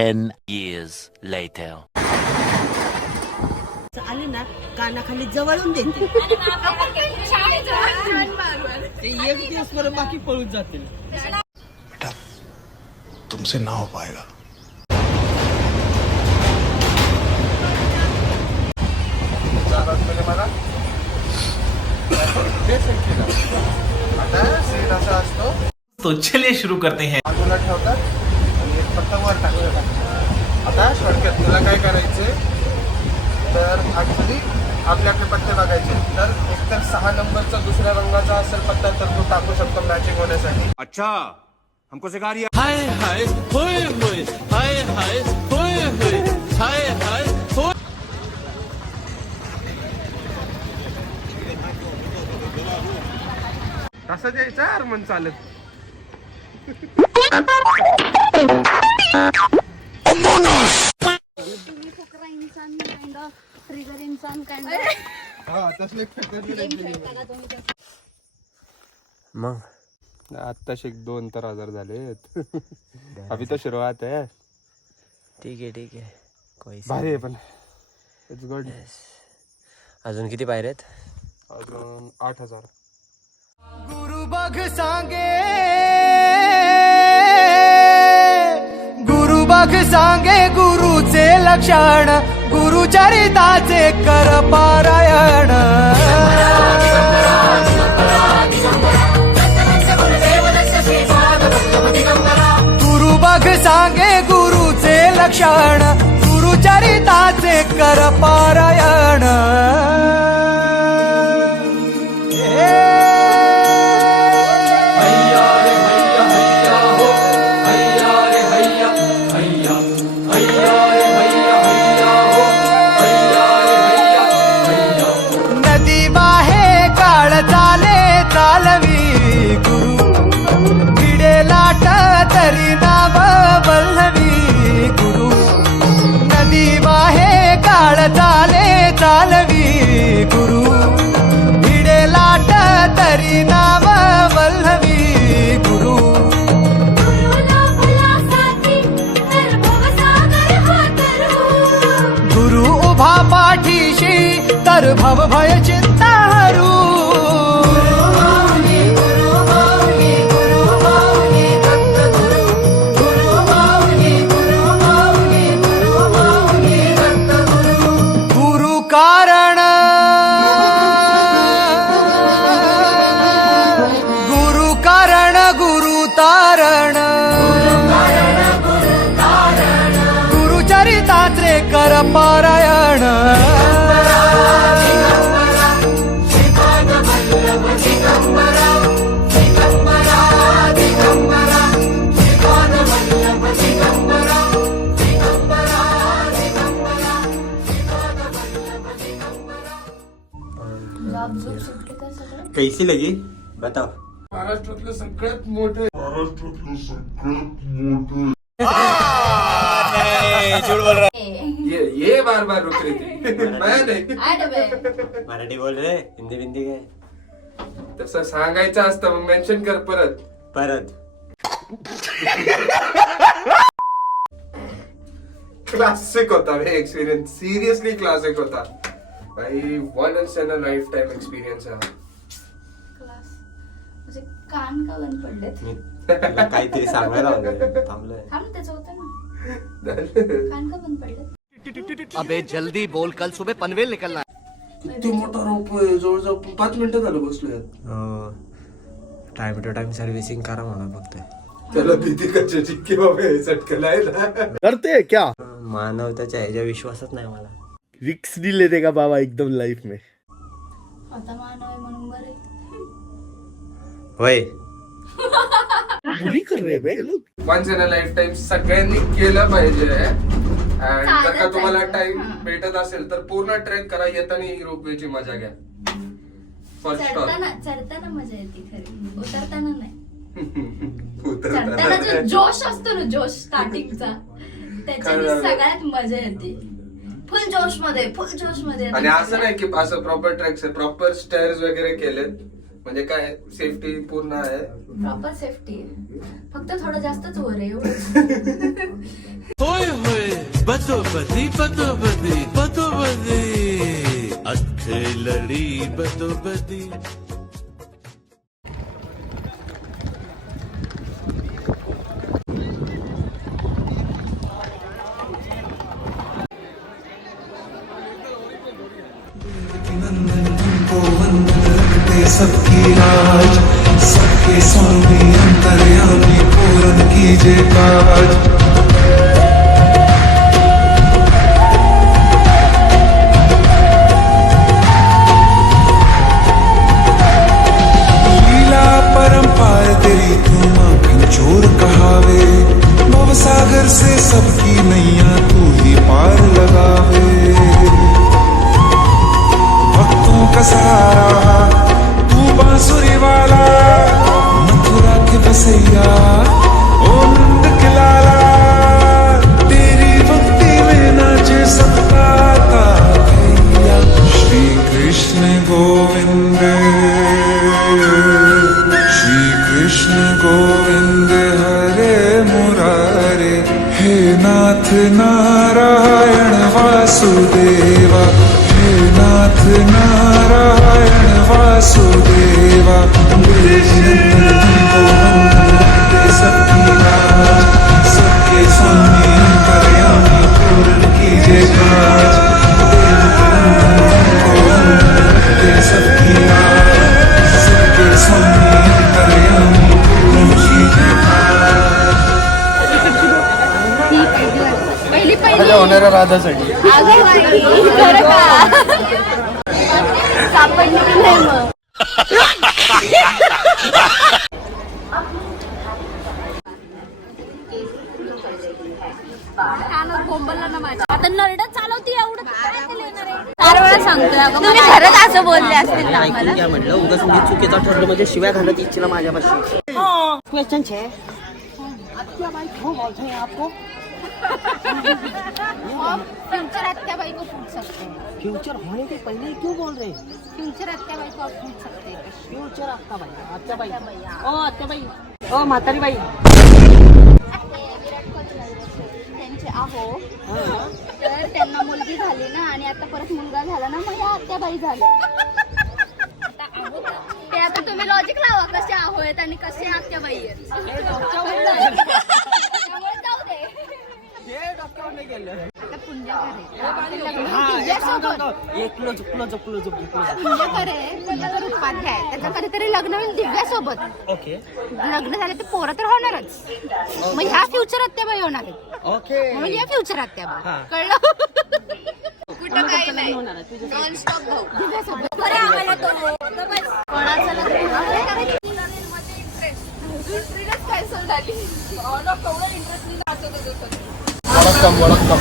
10 years later. आले ना कानाखाली जवळून देते ते एक दिवस बरं बाकी पळून जातील. बेटा तुमसे ना हो पाएगा. मला आता सीट असा असतो. तो चलिए शुरू करते हैं. बाजूला ठेवतात आणि एक पत्ता वर टाकतात. आता शॉर्टकट तुला काय करायचंय तर ऍक्च्युली आपले आपले पत्ते बघायचे. तर एकतर 6 नंबरचा दुसऱ्या रंगाचा असेल पत्ता तर तो टाकू शकतो मॅचिंग होण्यासाठी. अच्छा हमको सिखा रही है. हाय हाय होय होय हाय हाय होय होय हाय हाय होय. कसं द्यायचं यार मन चालत. मग आत्ताशे 2,000 झालेत. अभी तो सुरुवात आहे. ठीक आहे कोई भारी आहे पण इट्स गुड. अजून किती पायरे आहेत? अजून 8,000. गुरु बघ सांगे गुरु बघ सांगे गुरुचे लक्षण गुरुचरिताचे कर पारायण. गुरु बघ सांगे गुरुचे लक्षण गुरुचरिताचे कर पारायण. नदी वाहे काळ चाले चालवी गुरु भिडे लाट तरी नाव वल्लवी गुरु. नदी वाहे काळ चाले चालवी गुरु भिडे लाट तरी नाव वल्लवी गुरु. गुरु उभा पाठीशी तर भव भय चिंता हरू. गुरु कारण गुरु कारण गुरु तारण गुरुचरिताचे कर पारायण. कैसी लगी बताओ. महाराष्ट्रातलं सगळ्यात मोठं ये बार बार रुक रही थी. मराठी बोल रे. हिंदी बिंदी काय तसं सांगायचं असतं मग मेन्शन कर परत. क्लासिक होता भाई एक्सपिरियन्स. सिरियसली क्लासिक होता भाई. Once in a lifetime experience आहे. म्हणजे कान का बंद पडलेत? मी तुला काहीतरी सांगायला होतं थांबलोय. थांब त्याचं होतं ना. कान का बंद पडलेत? अबे जल्दी बोल कल सुबह पनवेल निकलना. किती मोठा रोप आहे. जवळजवळ 5 मिनिटं झालं बसलोय. टाइम टू टाइम सर्व्हिसिंग करा मला फक्त. त्याला भीती कशाची की बाबा हे चटकन आहे ना. करते क्या मानवताच्या ह्याच्या विश्वासच नाही मला. रिक्स नहीं लेते का बाबा एकदम लाइफ में. आता मानव आहे म्हणून बरे. होय बुली कर रहे बे लोग. Once in a lifetime सगळ्यांनी केलं पाहिजे. And जर का चालत तुम्हाला जायचं. टाइम हा. भेटत असेल तर पूर्ण ट्रेक करा. येताना ही रोपवेची मजा घ्या. फर्स्ट चढताना मजा येते खरी, उतरताना नाही. उतरताना चढताना जो जोश असतो ना, जोश स्टार्टिंगचा, त्याच्याने खरं. सगळ्यात मजा येते. फुल जोश मध्ये आणि असं नाही की असं प्रॉपर ट्रॅक्स प्रॉपर स्टेअर्स वगैरे केलेत. म्हणजे काय सेफ्टी पूर्ण आहे. प्रॉपर सेफ्टी फक्त थोडं जास्तच वर आहे एवढं. होय होय बदोबदी बदोबदी बदोबदी अख्खे लढी बदोबदी. सबकी राज सबके स्वामी अंतर्यामी पूर्ण कीजे काज. लीला परंपार तेरी तू माखन चोर कहावे. भवसागर से सबकी नैया तू ही पार लगावे. भक्तों का सहारा बांसुरी वाला मथुरा के बसैया ओ नंद के लाला. तेरी भक्ति में नाचे सबका ताकैया. श्री कृष्ण गोविंद श्री कृष्ण गोविंद हरे मुरारे. हे नाथ नारायण वासुदेवा. हे नाथ नारायण वासुदेवा. सबकी राज सबके स्वामी अंतर्यामी पूर्ण कीजे काज. सबकी राज सबके स्वामी अंतर्यामी पूर्ण कीजे काज. माझ्या होणाऱ्या राधासाठी आता नरड चालवती एवढं काय केलं येणार आहे? 4 वेळा सांगतोय तुम्ही खरंच असं बोलले असतील ना आम्हाला. काय म्हटलं उगाच मी चुकीचा ठरलं म्हणजे शिव्या घालत इच्छिला माझ्यापाशी. क्वेश्चन छे फ्यूचर आत्याबाई को पूछ सकते हैं. फ्यूचर होने के पहले ही क्यों बोल रहे? फ्यूचर आत्याबाई को आप पूछ सकते हैं. फ्यूचर आत्याबाई ओ आत्याबाई ओ म्हातारी बाई. विराट कोहली त्यांचे आहो तर त्यांना मुलगी झाली ना आणि आता परत मुलगा झाला ना मग या आत्याबाई झाल्या. ते आता तुम्ही लॉजिक लावा कसे आहो आहेत आणि कसे आत्याबाई आहेत. त्यामुळे जाऊ दे. आता पुंजाकर आहे पुंजाकर उपाध्याय त्याचं कधीतरी लग्न होईल दिव्यासोबत. ओके लग्न झालं ते पोरं तर होणारच. मग ह्या फ्युचर आत्याबाई होणार आहेत. ओके म्हणून या फ्युचर आत्याबाई कळलं. कुठं काही नाही नॉन स्टॉप भाऊ दिव्यासोबत. बरं आम्हाला तो कोणाचं लग्न इंटरेस्ट काय झाली इंटरेस्ट वळखम